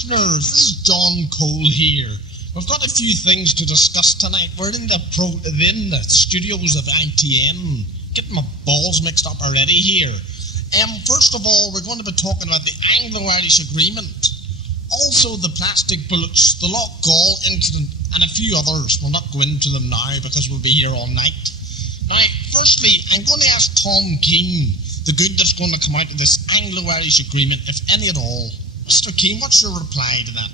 listeners, this is John Cole here. We've got a few things to discuss tonight. We're in the studios of ITN. Getting my balls mixed up already here. First of all, we're going to be talking about the Anglo-Irish Agreement. Also the plastic bullets, the Loughgall Incident, and a few others. We'll not go into them now because we'll be here all night. Now, firstly, I'm going to ask Tom Keane the good that's going to come out of this Anglo-Irish Agreement, if any at all. Mr. Keane, what's your reply to that?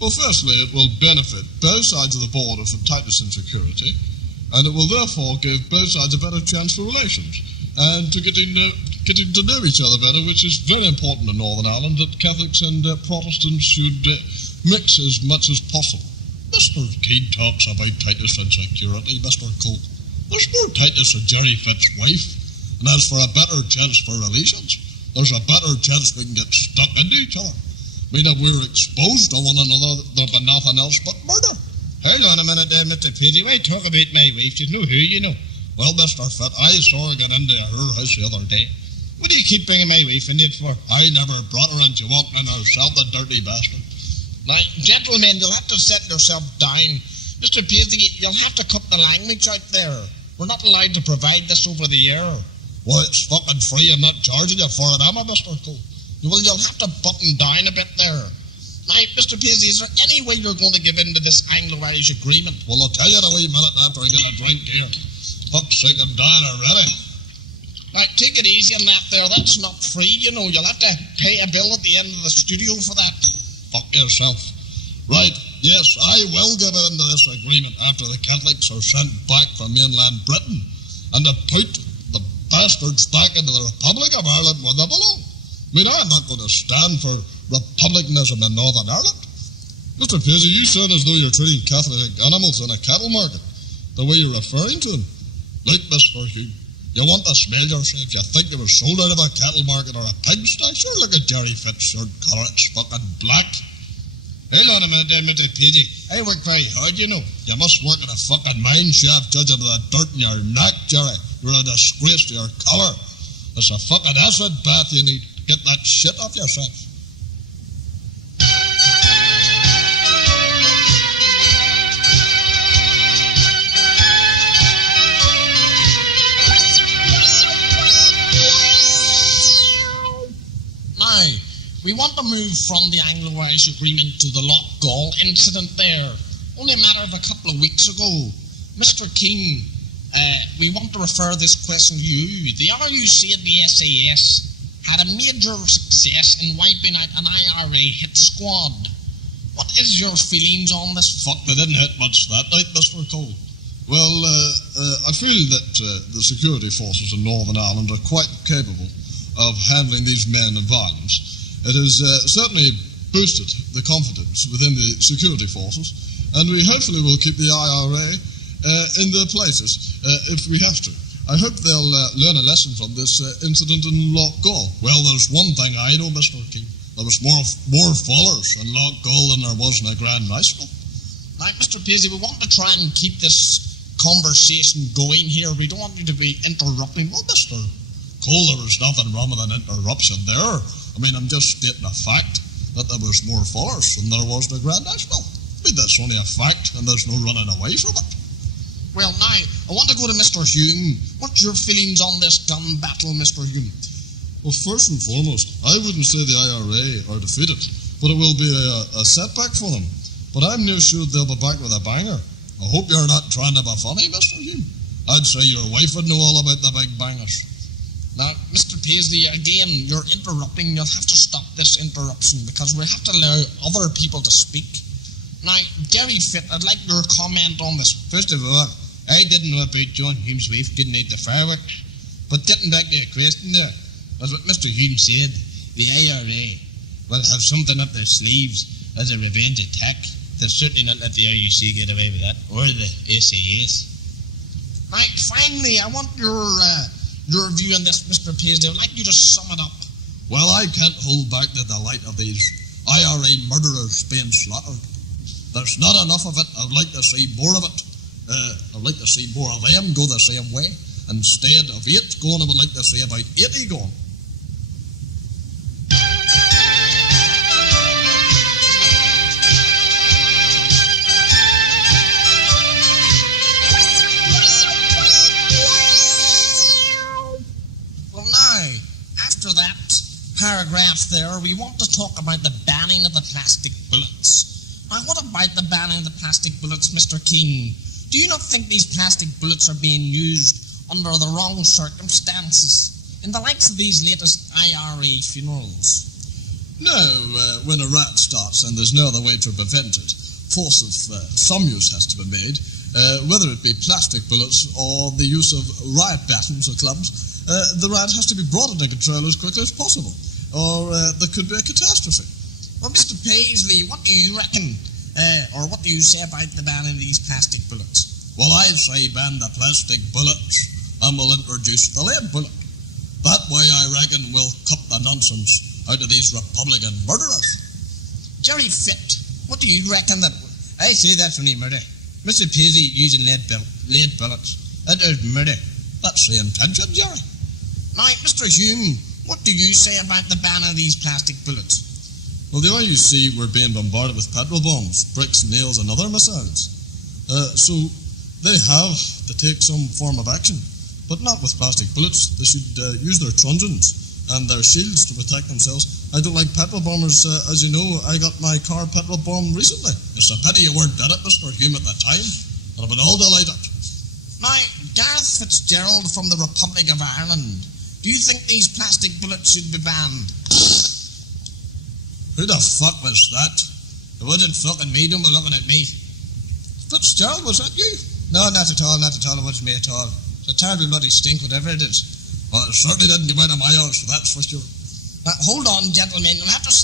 Well, firstly, it will benefit both sides of the border from tightness and security, and it will therefore give both sides a better chance for relations and to getting to know each other better, which is very important in Northern Ireland, that Catholics and Protestants should mix as much as possible. Mr. Keane talks about tightness and security, Mr. Cole. There's more tightness in Jerry Fitt's wife, and as for a better chance for relations, there's a better chance we can get stuck into each other. I mean, if we're exposed to one another, there'll be nothing else but murder. Hold on a minute there, Mr. Pidgey. Why talk about my wife? You know who, you know. Well, Mr. Fitt, I saw her get into her house the other day. What do you keep bringing my wife into it for? I never brought her in. She walked in herself, the dirty bastard. Now, gentlemen, you'll have to settle yourself down. Mr. Pidgey, you'll have to cut the language out there. We're not allowed to provide this over the air. Well, it's fucking free. I'm not charging you for it, am I, Mr. Cole? Well, you'll have to button down a bit there. Now, Mr. Paisley, is there any way you're going to give in to this Anglo-Irish Agreement? Well, I'll tell you in a wee minute after I get a drink here. Fuck's sake, I'm down already. Now, take it easy on that there. That's not free, you know. You'll have to pay a bill at the end of the studio for that. Fuck yourself. Right, yes, I will give in to this agreement after the Catholics are sent back from mainland Britain and to put the bastards back into the Republic of Ireland where they belong. I mean, I'm not going to stand for republicanism in Northern Ireland. Mr. Paisley, you sound as though you're treating Catholic animals in a cattle market, the way you're referring to them. Like Mr. Hugh, you want to smell yourself. You think they were sold out of a cattle market or a pigsty? Sure, look at Jerry Fitt's shirt colour. It's fucking black. Hold on a minute there, Mr. Pidgey. I work very hard, you know. You must work in a fucking mine shaft, judging by the dirt in your neck, Jerry. You're a disgrace to your colour. It's a fucking acid bath you need. Get that shit off yourself. Now, we want to move from the Anglo-Irish Agreement to the Loughgall Incident there. Only a matter of a couple of weeks ago. Mr. Keane, we want to refer this question to you. The RUC and the SAS had a major success in wiping out an IRA hit squad. What is your feelings on this? Fuck, they didn't hit much that night, Mr. Cole. Well, I feel that the security forces in Northern Ireland are quite capable of handling these men of violence. It has certainly boosted the confidence within the security forces, and we hopefully will keep the IRA in their places if we have to. I hope they'll learn a lesson from this incident in Loughgall. Well, there's one thing I know, Mr. King. There was more followers in Loughgall than there was in a Grand National. Now, Mr. Paisley, we want to try and keep this conversation going here. We don't want you to be interrupting. Well, Mr. Cole, there was nothing wrong with an interruption there. I mean, I'm just stating a fact that there was more followers than there was in the Grand National. I mean, that's only a fact, and there's no running away from it. Well, now, I want to go to Mr. Hume. What's your feelings on this gun battle, Mr. Hume? Well, first and foremost, I wouldn't say the IRA are defeated, but it will be a setback for them. But I'm near sure they'll be back with a banger. I hope you're not trying to be funny, Mr. Hume. I'd say your wife would know all about the big bangers. Now, Mr. Paisley, again, you're interrupting. You'll have to stop this interruption because we have to allow other people to speak. Now, Jerry Fitt, I'd like your comment on this. First of all, I didn't know about John Hume's wife getting out the fireworks. But getting back to your question there, as what Mr. Hume said, the IRA will have something up their sleeves as a revenge attack. They'll certainly not let the RUC get away with that, or the SAS. Right, finally, I want your view on this, Mr. Paisley. I'd like you to sum it up. Well, I can't hold back the delight of these IRA murderers being slaughtered. There's not enough of it. I'd like to see more of it. I'd like to see more of them go the same way. Instead of 8 going, I would like to see about 80 going. sir, we want to talk about the banning of the plastic bullets. Now, what about the banning of the plastic bullets, Mr. Keane? Do you not think these plastic bullets are being used under the wrong circumstances in the likes of these latest IRA funerals? No, when a riot starts and there's no other way to prevent it, force of some use has to be made, whether it be plastic bullets or the use of riot batons or clubs. The riot has to be brought under control as quickly as possible, or there could be a catastrophe. Well, Mr. Paisley, what do you reckon? Or what do you say about the banning of these plastic bullets? Well, I say ban the plastic bullets and we'll introduce the lead bullet. That way, I reckon, we'll cut the nonsense out of these Republican murderers. Jerry Fitt, what do you reckon that... I say that's only murder. Mr. Paisley using lead bullets. That is murder. That's the intention, Jerry. Now, Mr. Hume, what do you say about the ban of these plastic bullets? Well, the IUC were being bombarded with petrol bombs, bricks, nails, and other missiles. So they have to take some form of action, but not with plastic bullets. They should use their truncheons and their shields to protect themselves. I don't like petrol bombers. As you know, I got my car petrol bombed recently. It's a pity you weren't at it, Mr. Hume, at the time. I'd have been all delighted. Now, Gareth Fitzgerald from the Republic of Ireland, do you think these plastic bullets should be banned? Who the fuck was that? It wasn't fucking me, don't be looking at me. Fitzgerald, was that you? No, not at all, it wasn't me at all. It's a terrible bloody stink, whatever it is. Well, it certainly didn't come out of my house, that's for sure. Hold on, gentlemen, we'll have to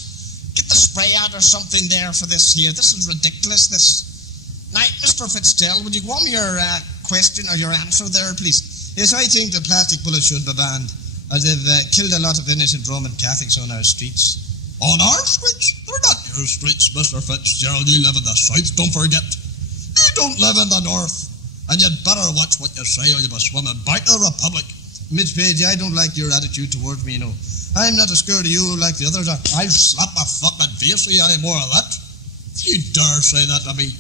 get the spray out or something there for this here. This is ridiculous, this. Now, Mr. Fitzgerald, would you go on your question or your answer there, please? Yes, I think the plastic bullets should be banned, as they've killed a lot of innocent Roman Catholics on our streets. On our streets? They're not your streets, Mr. Fitzgerald. You live in the south, don't forget. You don't live in the north. And you'd better watch what you say or you'll be swimming back to the Republic. Miss Page, I don't like your attitude towards me, you know. I'm not as scared of you like the others are. I'll slap a fucking face of you any more of that. You dare say that to me.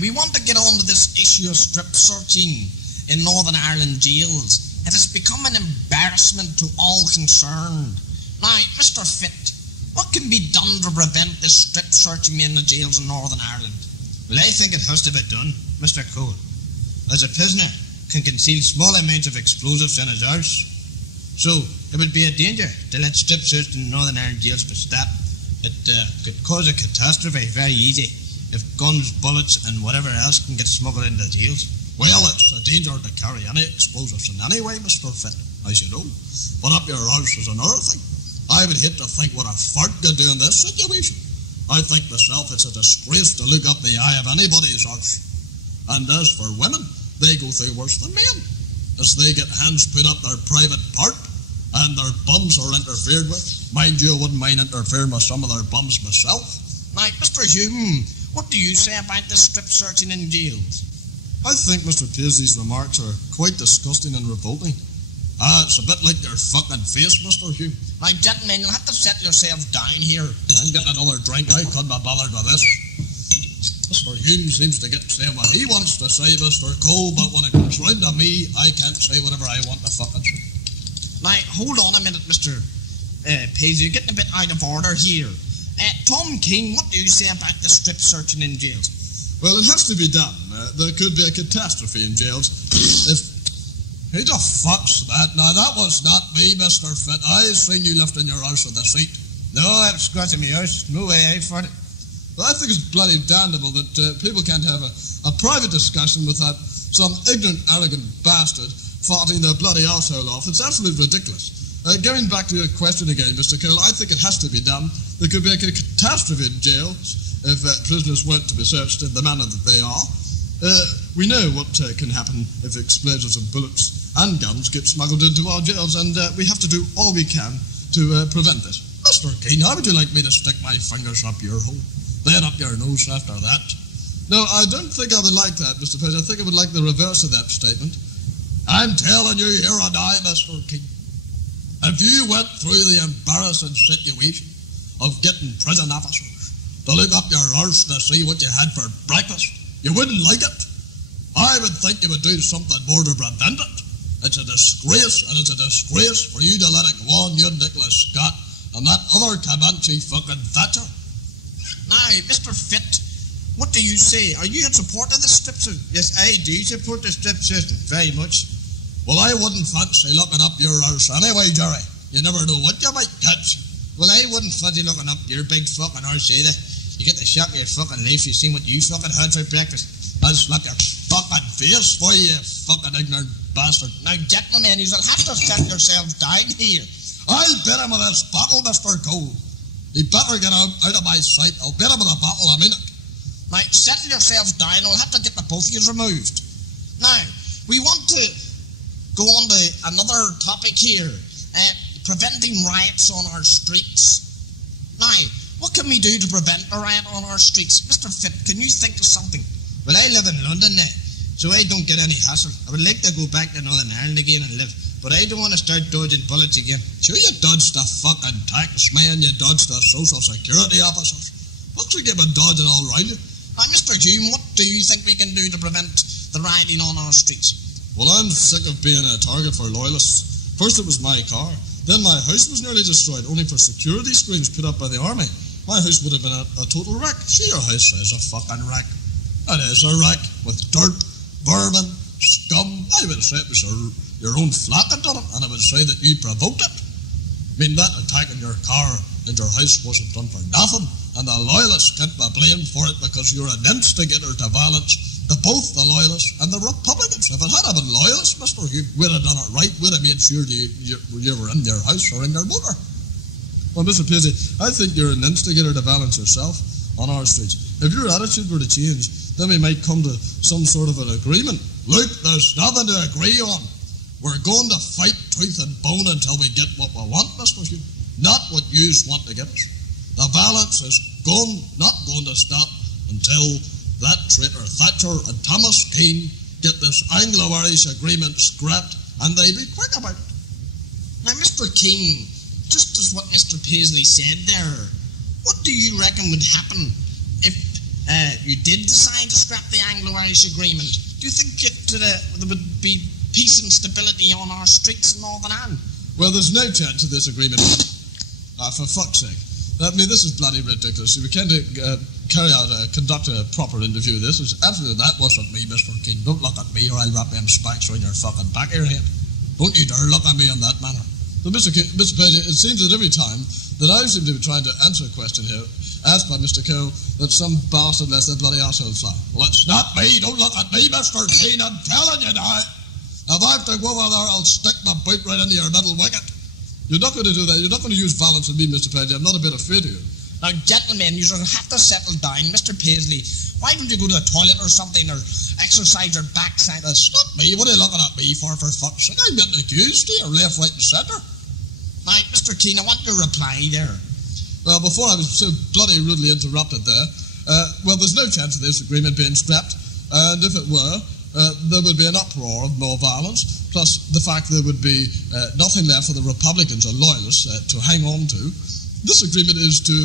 We want to get on to this issue of strip searching in Northern Ireland jails. It has become an embarrassment to all concerned. Now, Mr. Fitt, what can be done to prevent this strip searching in the jails in Northern Ireland? Well, I think it has to be done, Mr. Cole. As a prisoner can conceal small amounts of explosives in his house. So, it would be a danger to let strip searching in Northern Ireland jails be stopped. It could cause a catastrophe very easy if guns, bullets, and whatever else can get smuggled into the jails. Well, it's a danger to carry any explosives in any way, Mr. Fitt, as you know. But up your house is another thing. I would hate to think what a fart could do in this situation. I think myself it's a disgrace to look up the eye of anybody's house. And as for women, they go through worse than men. As they get hands put up their private part, and their bums are interfered with. Mind you, I wouldn't mind interfering with some of their bums myself. Now, Mr. Hume, what do you say about this strip searching in jails? I think Mr. Paisley's remarks are quite disgusting and revolting. It's a bit like your fucking face, Mr. Hume. My gentlemen, you'll have to settle yourselves down here. I'm getting another drink. I couldn't be bothered with this. Mr. Hume seems to get saying what he wants to say, Mr. Cole, but when it comes round to me, I can't say whatever I want to fucking say. Now, hold on a minute, Mr. Paisley. You're getting a bit out of order here. Tom King, what do you say about the strip searching in jails? Well, it has to be done. There could be a catastrophe in jails. Who the fuck's that? Now, that was not me, Mr. Fitt. I seen you lifting your house with the seat. No, that's scratching me house. No way I fought it. Well, I think it's bloody damnable that people can't have a private discussion without some ignorant, arrogant bastard farting their bloody arsehole off. It's absolutely ridiculous. Going back to your question again, Mr. Cole, I think it has to be done. There could be a catastrophe in jail if prisoners weren't to be searched in the manner that they are. We know what can happen if explosives and bullets and guns get smuggled into our jails, and we have to do all we can to prevent this. Mr. Keane, how would you like me to stick my fingers up your hole, then up your nose after that? No, I don't think I would like that, Mr. President. I think I would like the reverse of that statement. I'm telling you here and I, Mr. Keane, if you went through the embarrassing situation of getting prison officers to look up your arse to see what you had for breakfast. You wouldn't like it. I would think you would do something more to prevent it. It's a disgrace, and it's a disgrace for you to let it go on, you Nicholas Scott, and that other Comanche fucking Thatcher. Now, Mr. Fitt, what do you say? Are you in support of the strip system? Yes, I do support the strip system very much. Well, I wouldn't fancy looking up your arse anyway, Jerry. You never know what you might catch. Well, I wouldn't fancy looking up your big fucking arse either. You get the shock of your fucking life, you seen what you fucking had for breakfast. I'll slap your fucking face for you fucking ignorant bastard. Now, gentlemen, you'll have to set yourselves down here. I'll beat him with this bottle, Mr. Cole. He better get out of my sight. I'll beat him with a bottle a minute. Now, settle yourselves down. I'll have to get the both of you removed. Now, we want to go on to another topic here. Preventing riots on our streets. Now, what can we do to prevent a riot on our streets? Mr. Fitt, can you think of something? Well, I live in London now, so I don't get any hassle. I would like to go back to Northern Ireland again and live, but I don't want to start dodging bullets again. Sure, you dodged the fucking tax man, you dodged the social security officers. What's you been dodging all right? Now, Mr. Hume, what do you think we can do to prevent the rioting on our streets? Well, I'm sick of being a target for loyalists. First it was my car, then my house was nearly destroyed, only for security screens put up by the army. My house would have been a total wreck. See, your house is a fucking wreck. It is a wreck with dirt, vermin, scum. I would say it was your own flat that done it, and I would say that you provoked it. I mean, that attack on your car and your house wasn't done for nothing, and the loyalists can't be blamed for it because you're an instigator to violence to both the loyalists and the Republicans. If it had been loyalists, Mr. Hugh, we'd have done it right. We'd have made sure you were in your house or in your motor. Well, Mr. Paisley, I think you're an instigator to violence yourself on our streets. If your attitude were to change, then we might come to some sort of an agreement. Look, there's nothing to agree on. We're going to fight tooth and bone until we get what we want, Mr. Hugh. Not what you want to get us. The violence is not going to stop until that traitor Thatcher and Thomas Keane get this Anglo-Irish Agreement scrapped, and they be quick about it. Now, Mr. Keane, just as what Mr. Paisley said there, what do you reckon would happen if you did decide to scrap the Anglo-Irish Agreement? Do you think there would be peace and stability on our streets in Northern Ireland? Well, there's no chance of this agreement. For fuck's sake. I mean, this is bloody ridiculous. We can't conduct a proper interview. This is absolutely, that wasn't me, Mr. Keane. Don't look at me or I'll wrap them spikes around your fucking back of your head. Don't you dare look at me in that manner. But Mr. Paisley, it seems that every time that I seem to be trying to answer a question here asked by Mr. Cole, that some bastard lets that bloody arsehole fly. Well, it's not me. Don't look at me, Mr. Keane. I'm telling you now. If I have to go over there, I'll stick my boot right into your middle wicket. You're not going to do that. You're not going to use violence on me, Mr. Paisley. I'm not a bit afraid of you. Now, gentlemen, you have to settle down. Mr. Paisley, why don't you go to the toilet or something or exercise your backside? That's not me. What are you looking at me for fuck's sake? I'm getting accused here, left, right, and centre. Now, Mr. Keane, I want your reply there. Well, before I was so bloody rudely interrupted there, well, there's no chance of this agreement being scrapped. And if it were, there would be an uproar of more violence, plus the fact there would be nothing left for the Republicans or Loyalists to hang on to. This agreement is to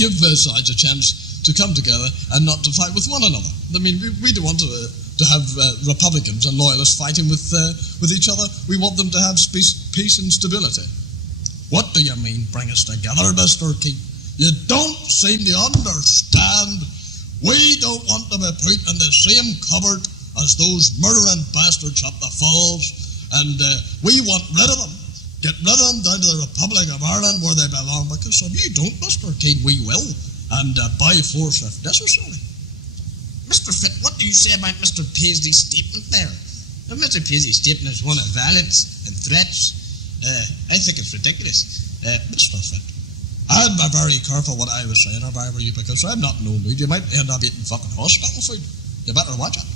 give both sides a chance to come together and not to fight with one another. I mean, we don't want to have Republicans and Loyalists fighting with each other. We want them to have peace and stability. What do you mean, bring us together, Mr. Keane? You don't seem to understand. We don't want to be put in the same cupboard as those murdering bastards up the falls, and we want rid of them. Get rid of them down to the Republic of Ireland where they belong, because if you don't, Mr. Keane, we will, and by force if necessary. Mr. Fitt, what do you say about Mr. Paisley's statement there? Well, Mr. Paisley's statement is one of violence and threats. I think it's ridiculous. Mr. Fitt, I'd be very careful what I was saying if I were you, because I'm not no meat. You might end up eating fucking hospital food. You better watch it.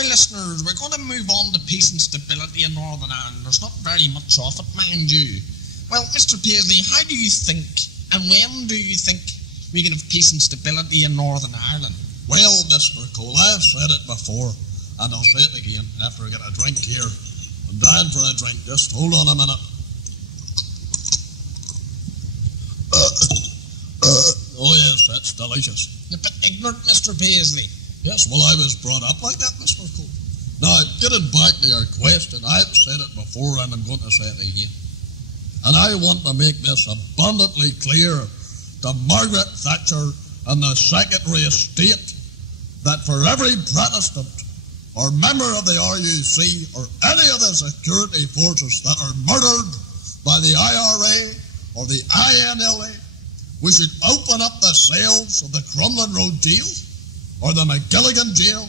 Listeners, we're going to move on to peace and stability in Northern Ireland. There's not very much of it, mind you. Well, Mr. Paisley, how do you think, and when do you think we can have peace and stability in Northern Ireland? Well, Mr. Cole, I've said it before, and I'll say it again after I get a drink here. I'm dying for a drink. Just hold on a minute. Oh, yes, that's delicious. You're a bit ignorant, Mr. Paisley. Yes, well, I was brought up like that, Mr. Cole. Now, getting back to your question, I've said it before and I'm going to say it again. And I want to make this abundantly clear to Margaret Thatcher and the Secretary of State that for every Protestant or member of the RUC or any of the security forces that are murdered by the IRA or the INLA, we should open up the cells of the Crumlin Road jail or the McGilligan jail,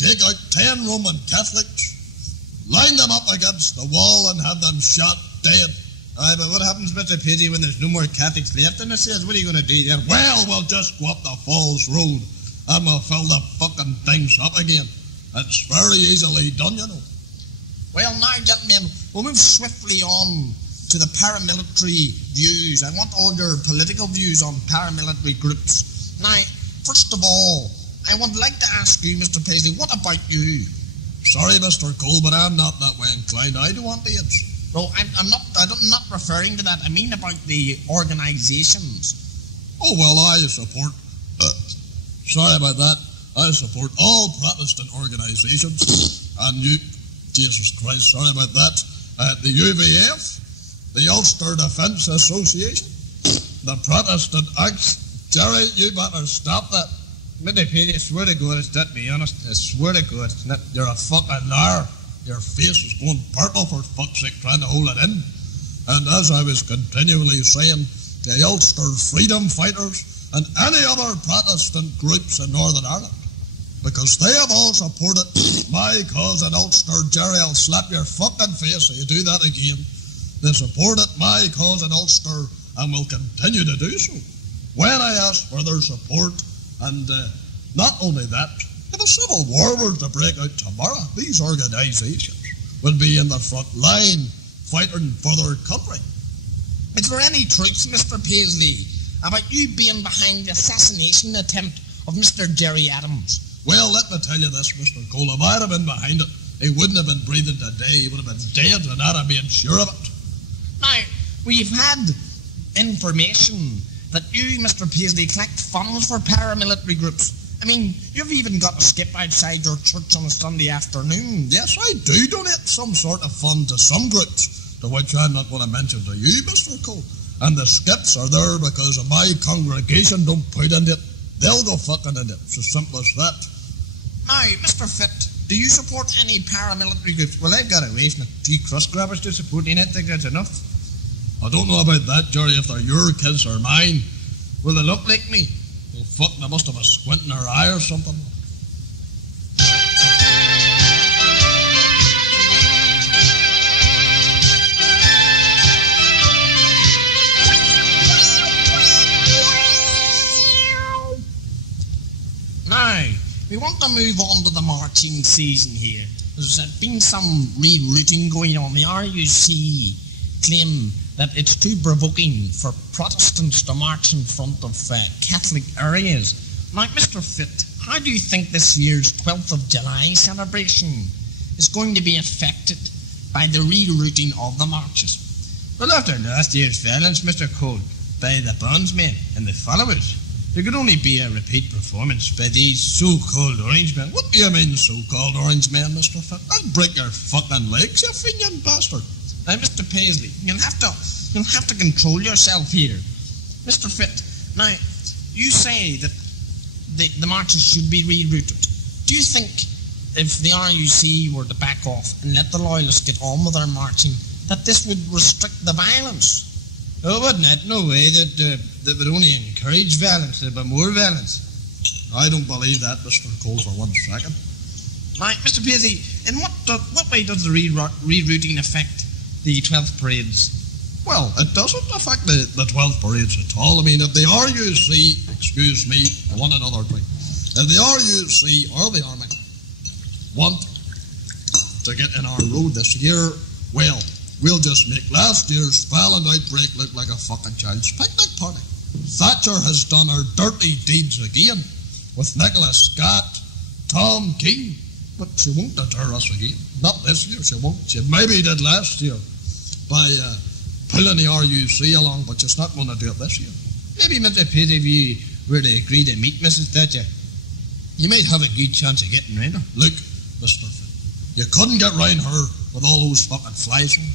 take out 10 Roman Catholics, line them up against the wall and have them shot dead. Aye, but what happens, Mr. Paisley, when there's no more Catholics left in the cells? What are you going to do then? Well, we'll just go up the Falls Road and we'll fill the fucking things up again. It's very easily done, you know. Well, now, gentlemen, we'll move swiftly on to the paramilitary views. I want all your political views on paramilitary groups. Now, first of all, I would like to ask you, Mr. Paisley, what about you? Sorry, Mr. Cole, but I'm not that way inclined. I don't want the answer. No, I'm not referring to that. I mean about the organisations. Oh, well, I support... sorry about that. I support all Protestant organisations. And you... Jesus Christ, sorry about that. The UVF, the Ulster Defence Association, the Protestant Acts. Jerry, you better stop that. Mr. Paisley, I swear to God, it's that, to be honest. I swear to God. You're a fucking liar. Your face is going purple, for fuck's sake, trying to hold it in. And as I was continually saying, the Ulster Freedom Fighters and any other Protestant groups in Northern Ireland, because they have all supported my cause in Ulster. Jerry, I'll slap your fucking face if you do that again. They supported my cause in Ulster and will continue to do so when I ask for their support. And not only that, if a civil war were to break out tomorrow, these organisations would be in the front line fighting for their country. Is there any truth, Mr. Paisley, about you being behind the assassination attempt of Mr. Jerry Adams? Well, let me tell you this, Mr. Cole. If I'd have been behind it, he wouldn't have been breathing today. He would have been dead, and I'd have been sure of it. Now, we've had information that you, Mr. Paisley, collect funds for paramilitary groups. I mean, you've even got to skip outside your church on a Sunday afternoon. Yes, I do donate some sort of fund to some groups, to which I'm not going to mention to you, Mr. Cole. And the skips are there because of my congregation don't put into it. They'll go fucking in it. It's as simple as that. Now, Mr. Fitt, do you support any paramilitary groups? Well, I've got a race and a few crust grabbers to support in it. I think that's enough. I don't know about that, Jerry, if they're your kids or mine. Will they look like me? Well, fuck, they must have a squint in their eye or something. Now, we want to move on to the marching season here. There's been some rerouting going on. The RUC claim that it's too provoking for Protestants to march in front of Catholic areas. Now, Mr. Fitt, how do you think this year's 12th of July celebration is going to be affected by the rerouting of the marches? Well, after last year's violence, Mr. Cole, by the bondsmen and the followers, there could only be a repeat performance by these so-called orange men. What do you mean, so-called orange men, Mr. Fitt? I'll break your fucking legs, you finian bastard. Now, Mr. Paisley, you'll have to control yourself here. Mr. Fitt, now, you say that the marches should be rerouted. Do you think if the RUC were to back off and let the loyalists get on with their marching, that this would restrict the violence? Oh, wouldn't it? No way. That would only encourage violence. There'd be more violence. I don't believe that, Mr. Cole, for 1 second. Now, Mr. Paisley, in what way does the rerouting affect the 12th parades? Well, it doesn't affect the 12th parades at all. I mean, if the RUC, excuse me, I want another drink. If the RUC or the Army want to get in our road this year, well, We'll just make last year's violent outbreak look like a fucking child's picnic party. Thatcher has done her dirty deeds again with Nicholas Scott, Tom Keane, but she won't deter us again. Not this year, she won't. She maybe did last year by pulling the RUC along, but she's not going to do it this year. Maybe, Mr. Paisley, if you were to agree to meet Mrs. Thatcher, you might have a good chance of getting round her. Look, Mr. Finn, you couldn't get round her with all those fucking flies on.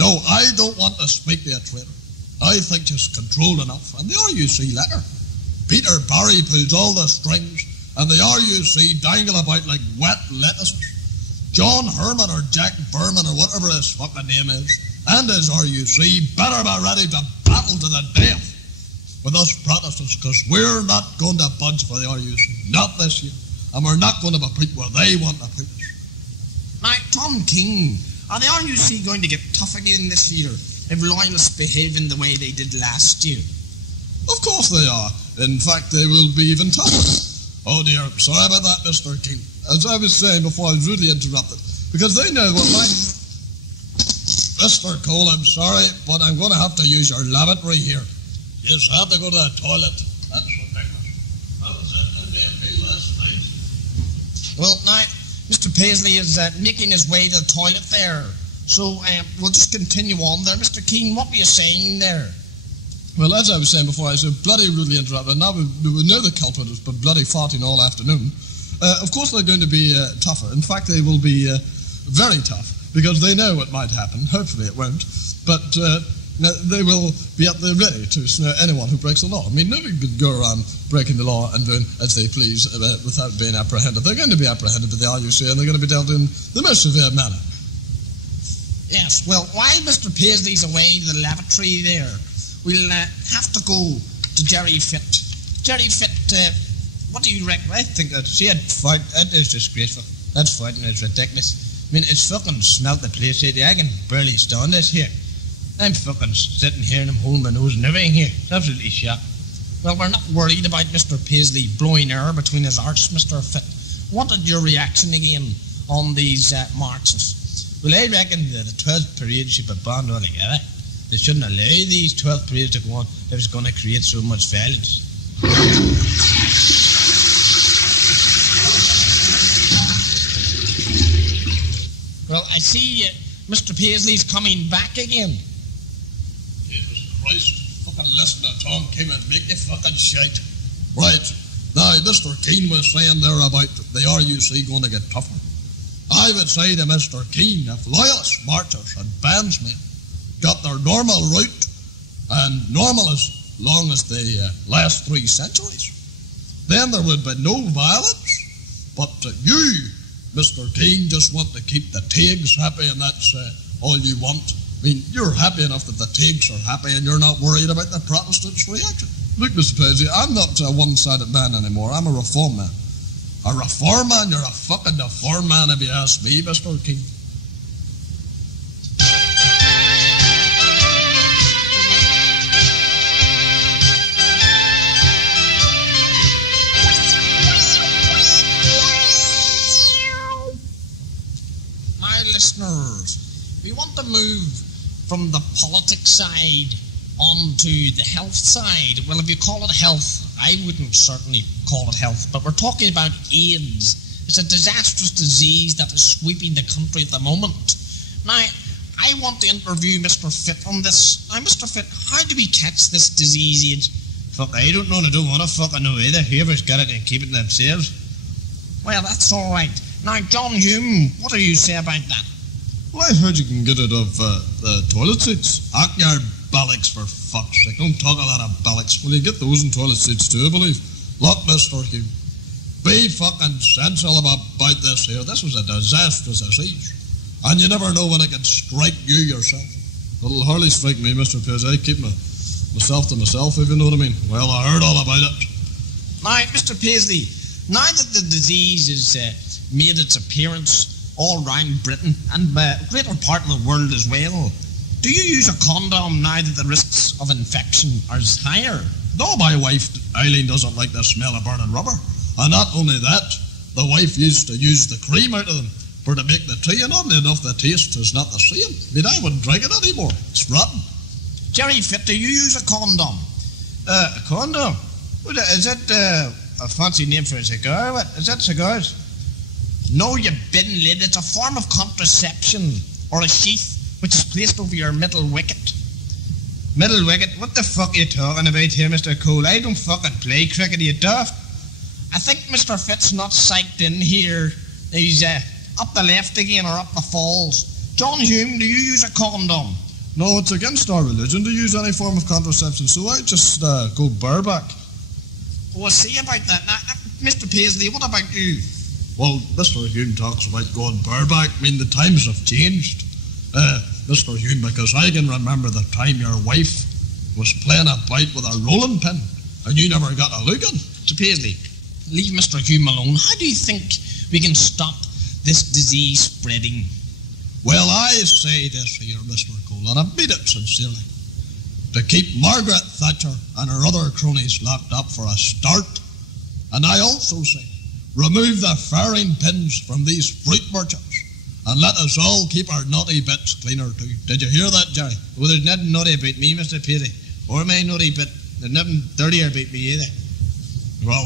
No, I don't want to speak to a traitor. I think she's controlled enough, and the RUC let her. Peter Barry pulls all the strings, and the RUC dangle about like wet lettuces. John Herman or Jack Berman or whatever his fucking name is, and his RUC better be ready to battle to the death with us Protestants, because we're not going to budge for the RUC. Not this year. And we're not going to be put where they want to put us. Now, Tom King, are the RUC going to get tough again this year if loyalists behave in the way they did last year? Of course they are. In fact, they will be even tougher. Oh dear, I'm sorry about that, Mr. King. As I was saying before, I was rudely interrupted. Because they know what my... Mr. Cole, I'm sorry, but I'm going to have to use your lavatory here. Yes, I have to go to the toilet. That's ridiculous. I was in the MP last night. Well, now, Mr. Paisley is making his way to the toilet there. So we'll just continue on there. Mr. Keane, what were you saying there? Well, as I was saying before, I was bloody rudely interrupted. Now we know the culprit has been bloody farting all afternoon. Of course they're going to be tougher. In fact, they will be very tough, because they know what might happen. Hopefully it won't. But they will be at the ready to snare anyone who breaks the law. I mean, nobody could go around breaking the law and doing as they please without being apprehended. They're going to be apprehended by the RUC, and they're going to be dealt in the most severe manner. Yes, well, while Mr. Paisley's away to the lavatory there, we'll have to go to Jerry Fitt. Jerry Fitt, what do you reckon? I think that is disgraceful. That's fighting is ridiculous. I mean, it's fucking smelt the place here. I can barely stand this here. I'm fucking sitting here and I'm holding my nose and everything here. It's absolutely shot. Well, we're not worried about Mr. Paisley blowing air between his arse, Mr. Fitt. Wanted your reaction again on these marches. Well, I reckon that the 12th parade should be banned altogether. They shouldn't allow these 12th parades to go on if it's going to create so much violence. Well, I see Mr. Paisley's coming back again. Jesus Christ. Fucking listen to Tom King and make you fucking shite. Right. Now, Mr. Keane was saying there about the RUC going to get tougher. I would say to Mr. Keane, if loyalist marchers and bandsmen got their normal route, and normal as long as the last 3 centuries, then there would be no violence. But you, Mr. Keane, just want to keep the Tigs happy, and that's all you want. I mean, you're happy enough that the Tigs are happy, and you're not worried about the Protestants' reaction. Look, Mr. Paisley, I'm not a one-sided man anymore. I'm a reform man. A reform man? You're a fucking deformed man if you ask me, Mr. King. Now, listeners, we want to move from the politics side onto the health side. Well, if you call it health, I wouldn't certainly call it health, but we're talking about AIDS. It's a disastrous disease that is sweeping the country at the moment. Now, I want to interview Mr. Fitt on this. Now, Mr. Fitt, how do we catch this disease, AIDS? Fuck, I don't know and I don't want to fucking know either. Whoever's got it can keep it to themselves. Well, that's all right. Now, John Hume, what do you say about that? Well, I've heard you can get it off the toilet seats. Your ballocks, for fuck's sake. Don't talk a lot of ballocks. Well, you get those in toilet seats too, I believe. Look, Mr. Hume, be fucking sensible about this here. This was a disastrous disease. And you never know when it can strike you yourself. It'll hardly strike me, Mr. Paisley. I keep myself to myself, if you know what I mean. Well, I heard all about it. Now, Mr. Paisley, now that the disease has made its appearance all round Britain and a greater part of the world as well, do you use a condom now that the risks of infection are higher? No, my wife, Eileen, doesn't like the smell of burning rubber. And not only that, the wife used to use the cream out of them. For to make the tea, and oddly enough, the taste is not the same. I mean, I wouldn't drink it anymore. It's rotten. Jerry Fit, do you use a condom? A condom? What, is that a fancy name for a cigar? What? Is that cigars? No, you bidding lid. It's a form of contraception, or a sheath, which is placed over your middle wicket. Middle wicket? What the fuck are you talking about here, Mr. Cole? I don't fucking play cricket, are you daft? I think Mr. Fitt's not psyched in here. He's up the left again, or up the falls. John Hume, do you use a condom? No, it's against our religion to use any form of contraception, so I just go bareback. Oh, I see about that. Now, Mr. Paisley, what about you? Well, Mr. Hume talks about going bareback. I mean, the times have changed. Mr. Hume, because I can remember the time your wife was playing about with a rolling pin, and you never got a look in. Mr. Paisley, leave Mr. Hume alone. How do you think we can stop this disease spreading? Well, I say this here, Mr. Cole, and I mean it sincerely. To keep Margaret Thatcher and her other cronies locked up for a start. And I also say, remove the firing pins from these fruit merchants, and let us all keep our naughty bits cleaner too. Did you hear that, Jerry? Well, there's nothing naughty about me, Mr. Paisley, or my naughty bit. There's nothing dirtier about me either. Well,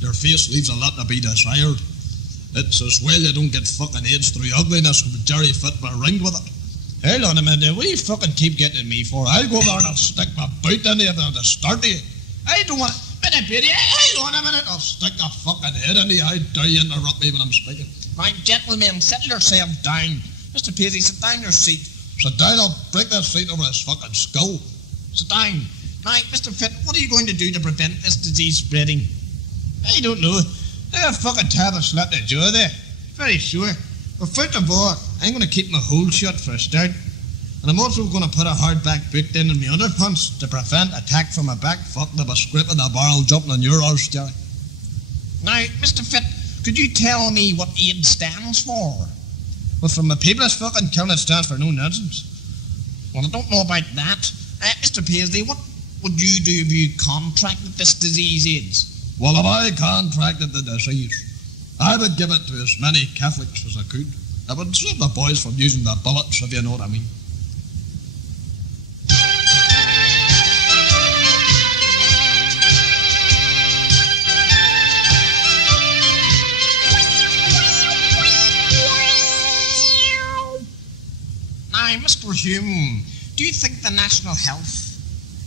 your face leaves a lot to be desired. It's as well you don't get fucking AIDS through ugliness with Jerry Fit but ringed with it. Hold on a minute, what do you fucking keep getting at me for? I'll go there and I'll stick my boot into you to start you. I don't want... Minute, Paisley, hold on a minute. I'll stick a fucking head into you. I dare you interrupt me when I'm speaking. Right, gentlemen, settle yourselves down. Mr. Paisley, sit down your seat. Sit down, I'll break that seat over his fucking skull. Sit down. Now, Mr. Fit, what are you going to do to prevent this disease spreading? I don't know. I got a fucking tab of slap the jaw there. Very sure. But first of all, I'm going to keep my hole shut for a start. And I'm also going to put a hardback boot in my underpants to prevent attack from my back. Fuck the scraping the barrel jumping on your arse, Jerry. Now, Mr. Fit, could you tell me what AIDS stands for? Well, from my people it's fucking telling it stands for no nonsense. Well, I don't know about that. Mr. Paisley, what would you do if you contracted this disease, AIDS? Well, if I contracted the disease, I would give it to as many Catholics as I could. I would save the boys from using the bullets, if you know what I mean. Now, Mr. Hume, do you think the National Health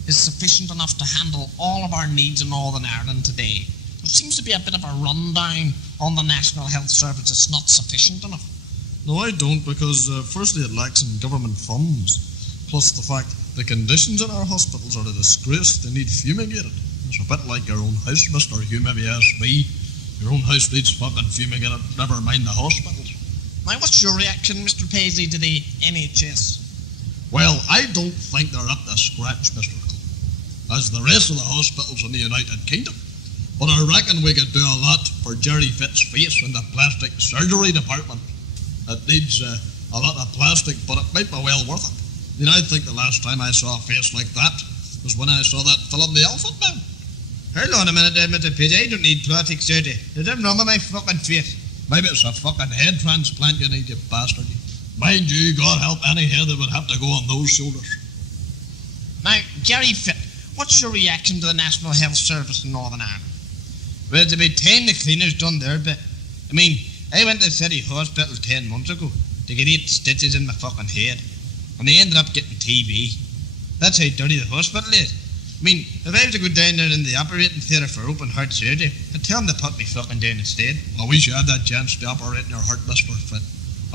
is sufficient enough to handle all of our needs in Northern Ireland today? There seems to be a bit of a rundown on the National Health Service. It's not sufficient enough. No, I don't, because firstly it lacks in government funds, plus the fact the conditions in our hospitals are a disgrace. They need fumigated. It's a bit like your own house, Mr. Hume, if you ask me. Your own house needs fucking fumigated, never mind the hospitals. Now, what's your reaction, Mr. Paisley, to the NHS? Well, I don't think they're up to scratch, Mr. Cole, as the rest of the hospitals in the United Kingdom. But I reckon we could do a lot for Jerry Fitt's face in the plastic surgery department. It needs a lot of plastic, but it might be well worth it. I mean, I think the last time I saw a face like that was when I saw that film The Elephant Man. Hold on a minute there, Mr. Paisley. I don't need plastic surgery. There's nothing wrong with my fucking face. Maybe it's a fucking head transplant you need, you bastard. Mind you, God help any head that would have to go on those shoulders. Now, Jerry Fitt, what's your reaction to the National Health Service in Northern Ireland? Well, it's about time the cleaners done their bit. I mean, I went to the city hospital 10 months ago to get 8 stitches in my fucking head, and they ended up getting TB. That's how dirty the hospital is. I mean, if I was to go down there in the operating theatre for open heart surgery, I'd tell them to put me fucking down instead. Well, we should have that chance to operate in your heart, Mr. Fitt.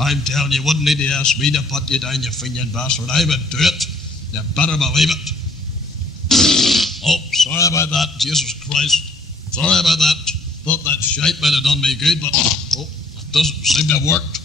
I'm telling you, wouldn't need to ask me to put you down, you fiending bastard. I would do it. You better believe it. Oh, sorry about that, Jesus Christ. Sorry about that. Thought that shite might have done me good, but it doesn't seem to have worked.